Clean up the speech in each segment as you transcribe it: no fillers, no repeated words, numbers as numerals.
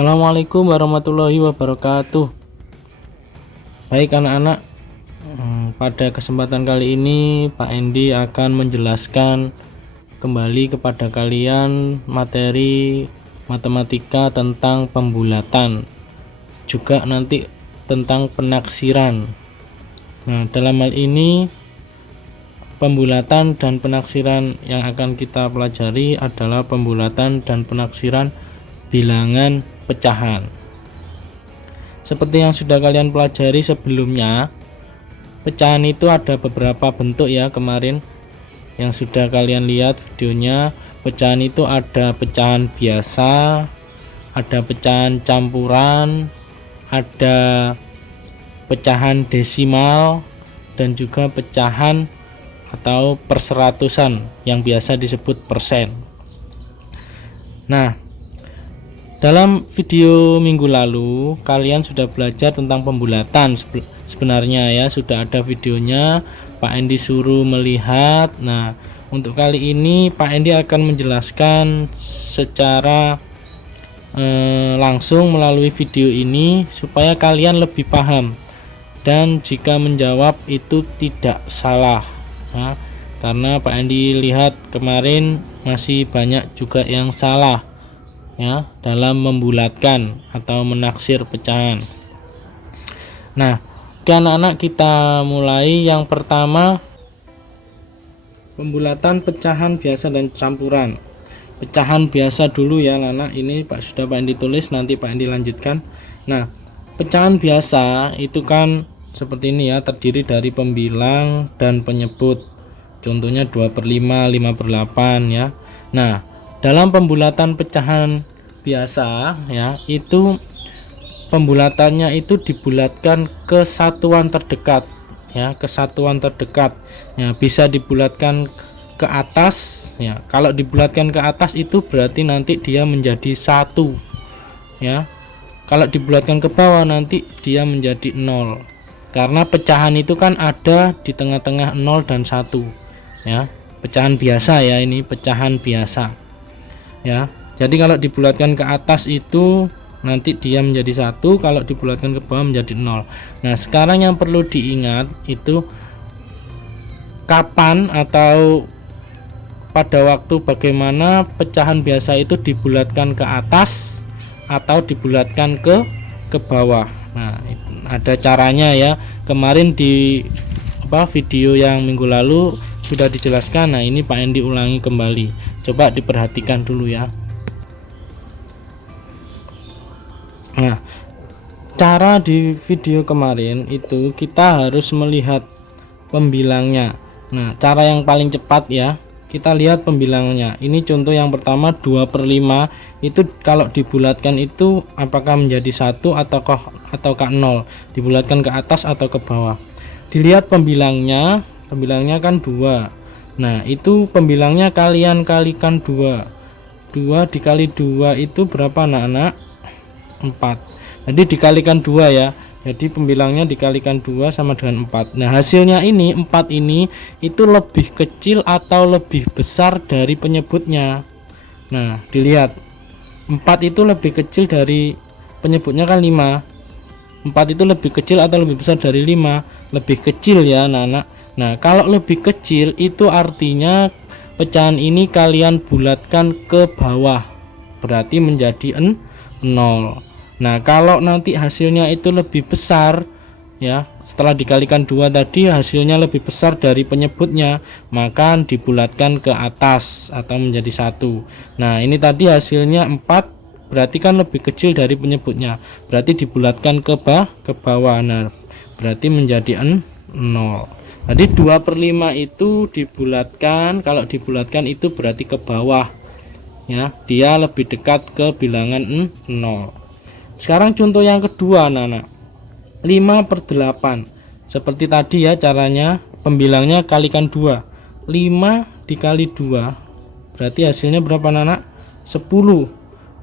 Assalamualaikum warahmatullahi wabarakatuh. Baik anak-anak, pada kesempatan kali ini Pak Endi akan menjelaskan kembali kepada kalian materi matematika tentang pembulatan, juga nanti tentang penaksiran. Nah, dalam hal ini pembulatan dan penaksiran yang akan kita pelajari adalah pembulatan dan penaksiran bilangan pecahan. Seperti yang sudah kalian pelajari sebelumnya, pecahan itu ada beberapa bentuk ya. Kemarin yang sudah kalian lihat videonya, pecahan itu ada pecahan biasa, ada pecahan campuran, ada pecahan desimal, dan juga pecahan atau perseratusan yang biasa disebut persen. Nah, dalam video minggu lalu kalian sudah belajar tentang pembulatan. Sebenarnya ya sudah ada videonya, Pak Endi suruh melihat. Nah, untuk kali ini Pak Endi akan menjelaskan secara langsung melalui video ini supaya kalian lebih paham, dan jika menjawab itu tidak salah. Nah, karena Pak Endi lihat kemarin masih banyak juga yang salah ya dalam membulatkan atau menaksir pecahan. Nah, anak-anak, kita mulai. Yang pertama, pembulatan pecahan biasa dan campuran. Pecahan biasa dulu ya anak-anak, ini sudah Pak Endi tulis, nanti Pak Endi lanjutkan. Nah, pecahan biasa itu kan seperti ini ya, terdiri dari pembilang dan penyebut. Contohnya 2/5, 5/8 ya. Nah, dalam pembulatan pecahan biasa ya, itu pembulatannya itu dibulatkan ke satuan terdekat ya, ke satuan terdekat ya. Bisa dibulatkan ke atas ya. Kalau dibulatkan ke atas itu berarti nanti dia menjadi 1 ya. Kalau dibulatkan ke bawah nanti dia menjadi 0, karena pecahan itu kan ada di tengah-tengah 0 dan 1 ya. Pecahan biasa ya, ini pecahan biasa ya. Jadi kalau dibulatkan ke atas itu nanti dia menjadi 1, kalau dibulatkan ke bawah menjadi 0. Nah, sekarang yang perlu diingat itu kapan atau pada waktu bagaimana pecahan biasa itu dibulatkan ke atas atau dibulatkan ke bawah. Nah, ada caranya ya. Kemarin di video yang minggu lalu sudah dijelaskan. Nah, ini Pak Endi ulangi kembali. Coba diperhatikan dulu ya. Nah, cara di video kemarin itu kita harus melihat pembilangnya. Nah, cara yang paling cepat ya, kita lihat pembilangnya. Ini contoh yang pertama, 2/5 itu kalau dibulatkan itu apakah menjadi 1 ataukah 0, dibulatkan ke atas atau ke bawah. Dilihat pembilangnya kan 2. Nah, itu pembilangnya kalian kalikan 2. 2 dikali 2 itu berapa anak-anak? 4. Jadi dikalikan 2 ya. Jadi pembilangnya dikalikan 2 sama dengan 4. Nah, hasilnya ini 4 ini itu lebih kecil atau lebih besar dari penyebutnya. Nah, dilihat 4 itu lebih kecil dari penyebutnya kan 5. 4 itu lebih kecil atau lebih besar dari 5? Lebih kecil ya anak-anak. Nah, kalau lebih kecil itu artinya pecahan ini kalian bulatkan ke bawah, berarti menjadi 0. Nah, kalau nanti hasilnya itu lebih besar ya, setelah dikalikan 2 tadi hasilnya lebih besar dari penyebutnya, maka dibulatkan ke atas atau menjadi 1. Nah, ini tadi hasilnya 4, berarti kan lebih kecil dari penyebutnya, berarti dibulatkan ke bawah. Nah, berarti menjadi 0. Jadi 2/5 itu dibulatkan, kalau dibulatkan itu berarti ke bawah ya, dia lebih dekat ke bilangan 0. Sekarang contoh yang kedua anak-anak, 5/8. Seperti tadi ya caranya, pembilangnya kalikan 2. 5 dikali 2 berarti hasilnya berapa anak-anak? 10.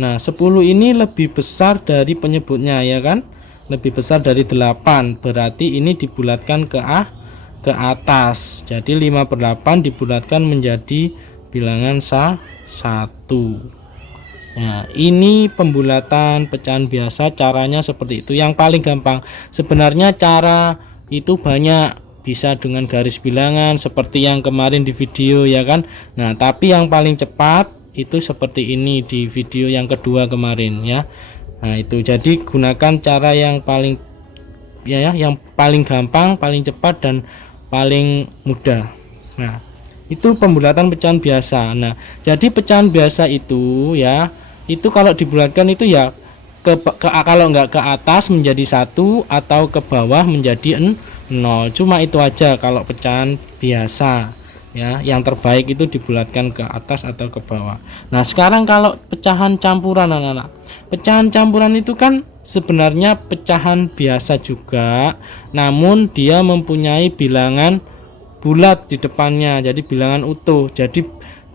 Nah, 10 ini lebih besar dari penyebutnya ya kan, lebih besar dari 8, berarti ini dibulatkan ke atas. Jadi 5/8 dibulatkan menjadi bilangan 1. Nah, ini pembulatan pecahan biasa, caranya seperti itu. Yang paling gampang. Sebenarnya cara itu banyak, bisa dengan garis bilangan seperti yang kemarin di video ya kan. Nah, tapi yang paling cepat itu seperti ini di video yang kedua kemarin ya. Nah, itu jadi gunakan cara yang paling yang paling gampang, paling cepat dan paling mudah. Nah, itu pembulatan pecahan biasa. Nah, jadi pecahan biasa itu ya, itu kalau dibulatkan itu ya kalau nggak ke atas menjadi 1 atau ke bawah menjadi 0. Cuma itu aja kalau pecahan biasa ya. Yang terbaik itu dibulatkan ke atas atau ke bawah. Nah, sekarang kalau pecahan campuran anak-anak. Pecahan campuran itu kan sebenarnya pecahan biasa juga, namun dia mempunyai bilangan bulat di depannya, jadi bilangan utuh. Jadi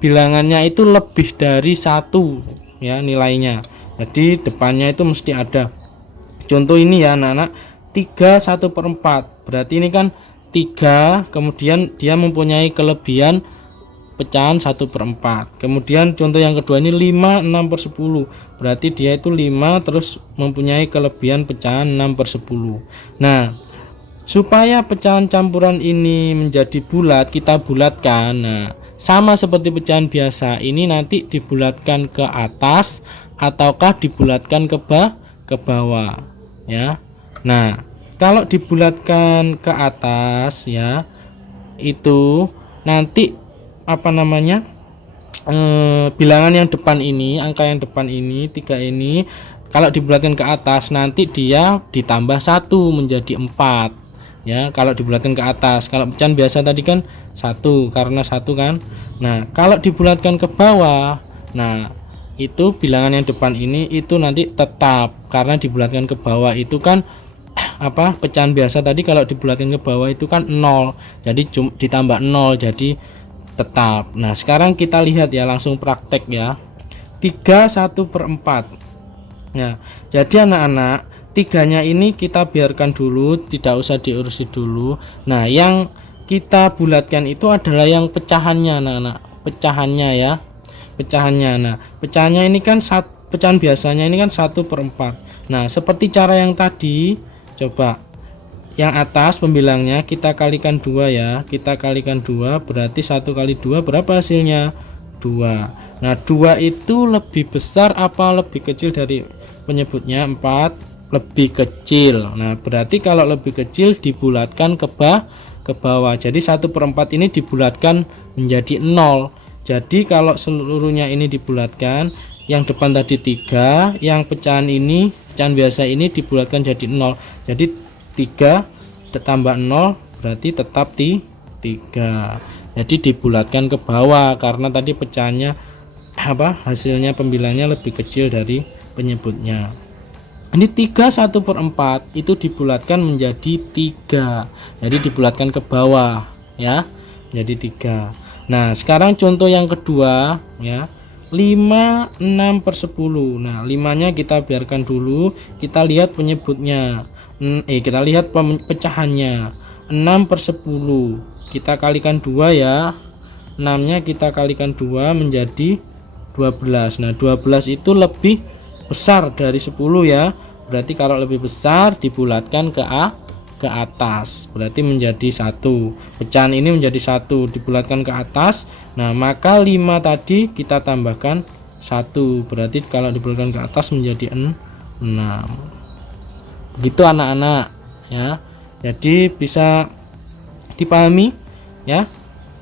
bilangannya itu lebih dari 1 ya nilainya. Jadi depannya itu mesti ada. Contoh ini ya anak-anak, 3 1/4. Berarti ini kan 3, kemudian dia mempunyai kelebihan pecahan 1/4. Kemudian contoh yang kedua ini 5 6/10. Berarti dia itu 5 terus mempunyai kelebihan pecahan 6/10. Nah, supaya pecahan campuran ini menjadi bulat, kita bulatkan. Nah, sama seperti pecahan biasa, ini nanti dibulatkan ke atas ataukah dibulatkan ke bawah ya. Nah, kalau dibulatkan ke atas ya, itu nanti apa namanya, bilangan yang depan ini, angka yang depan ini 3 ini kalau dibulatkan ke atas nanti dia ditambah 1 menjadi 4 ya. Kalau dibulatkan ke atas, kalau pecahan biasa tadi kan 1 karena 1 kan. Nah, kalau dibulatkan ke bawah, nah itu bilangan yang depan ini itu nanti tetap, karena dibulatkan ke bawah itu kan apa, pecahan biasa tadi kalau dibulatkan ke bawah itu kan 0, jadi ditambah 0 jadi tetap. Nah, sekarang kita lihat ya, langsung praktek ya. 3 1/4. Nah, jadi anak-anak, 3-nya ini kita biarkan dulu, tidak usah diurusi dulu. Nah, yang kita bulatkan itu adalah yang pecahannya anak-anak, pecahannya ya, pecahannya. Nah, pecahannya ini kan pecahan biasanya ini kan 1/4. Nah, seperti cara yang tadi, coba yang atas pembilangnya kita kalikan 2 ya, kita kalikan 2 berarti 1 kali 2 berapa hasilnya? 2. Nah, 2 itu lebih besar apa lebih kecil dari penyebutnya? 4 lebih kecil. Nah, berarti kalau lebih kecil dibulatkan ke bawah. Jadi 1/4 ini dibulatkan menjadi 0. Jadi kalau seluruhnya ini dibulatkan, yang depan tadi 3, yang pecahan ini, pecahan biasa ini dibulatkan jadi 0. Jadi 3 tambah 0 berarti tetap di 3. Jadi dibulatkan ke bawah karena tadi pecahannya apa, hasilnya pembilangnya lebih kecil dari penyebutnya. Ini 3 1/4 itu dibulatkan menjadi 3. Jadi dibulatkan ke bawah ya. Jadi 3. Nah, sekarang contoh yang kedua ya. 5 6/10. Nah, 5-nya kita biarkan dulu, kita lihat penyebutnya. Kita lihat pecahannya. 6/10 kita kalikan 2 ya. 6-nya kita kalikan 2 menjadi 12. Nah, 12 itu lebih besar dari 10 ya. Berarti kalau lebih besar dibulatkan ke atas, berarti menjadi 1. Pecahan ini menjadi 1 dibulatkan ke atas. Nah, maka 5 tadi kita tambahkan 1, berarti kalau dibulatkan ke atas menjadi 6. Begitu anak-anak ya. Jadi bisa dipahami ya.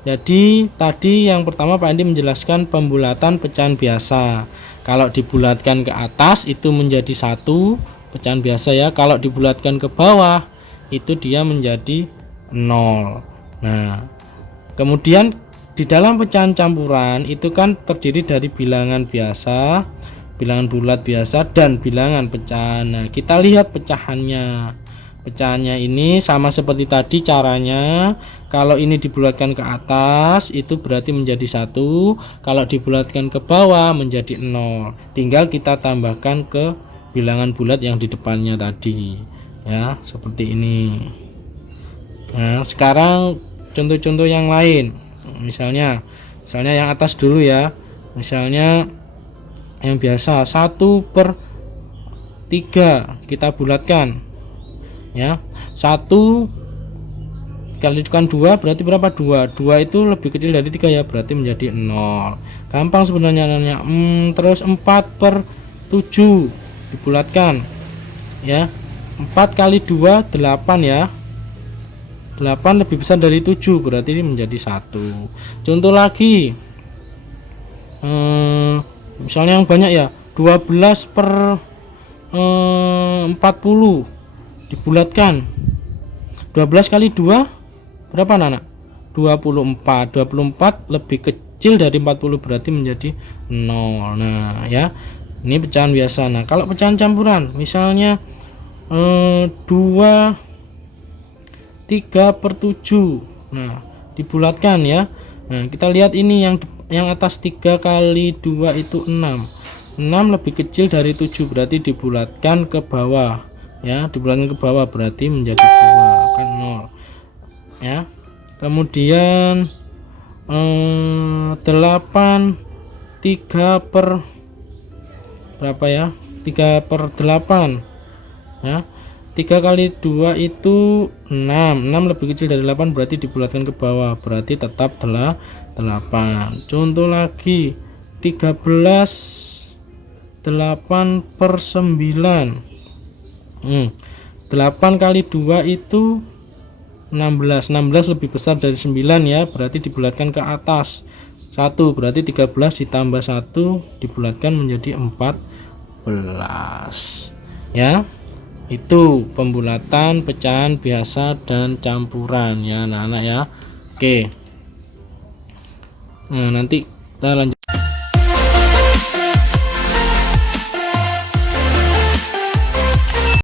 Jadi tadi yang pertama Pak Andi menjelaskan pembulatan pecahan biasa. Kalau dibulatkan ke atas itu menjadi 1 pecahan biasa ya. Kalau dibulatkan ke bawah itu dia menjadi 0. Nah, kemudian di dalam pecahan campuran itu kan terdiri dari bilangan biasa, bilangan bulat biasa, dan bilangan pecahan. Nah, kita lihat pecahannya. Pecahannya ini sama seperti tadi caranya. Kalau ini dibulatkan ke atas itu berarti menjadi 1, kalau dibulatkan ke bawah menjadi 0. Tinggal kita tambahkan ke bilangan bulat yang di depannya tadi ya, seperti ini. Nah, sekarang contoh-contoh yang lain. Misalnya yang atas dulu ya. Misalnya yang biasa 1/3 kita bulatkan ya. 1 kalikan 2 berarti berapa? 2 itu lebih kecil dari 3 ya, berarti menjadi 0. Gampang sebenarnya nanya. Terus 4/7 dibulatkan ya. 4 kali 2 8 ya. 8 lebih besar dari 7 berarti ini menjadi 1. Contoh lagi, misalnya yang banyak ya, 12/40 dibulatkan. 12 kali 2 berapa anak? 24. 24 lebih kecil dari 40 berarti menjadi 0. Nah ya, ini pecahan biasa. Nah kalau pecahan campuran misalnya 3/7, nah dibulatkan ya. Nah kita lihat ini yang atas 3 kali 2 itu 6. 6 lebih kecil dari 7 berarti dibulatkan ke bawah ya, dibulatkan ke bawah berarti menjadi 2 kan 0 ya. Kemudian 8 3 per berapa ya, 3/8 ya. 3 kali 2 itu 6. 6 lebih kecil dari 8 berarti dibulatkan ke bawah berarti tetap 8. Contoh lagi 13 8/9. 8 kali 2 itu 16. 16 lebih besar dari 9 ya, berarti dibulatkan ke atas 1 berarti 13 ditambah 1 dibulatkan menjadi 14 ya. Itu pembulatan, pecahan biasa dan campuran ya anak-anak ya. Oke, nah nanti kita lanjut.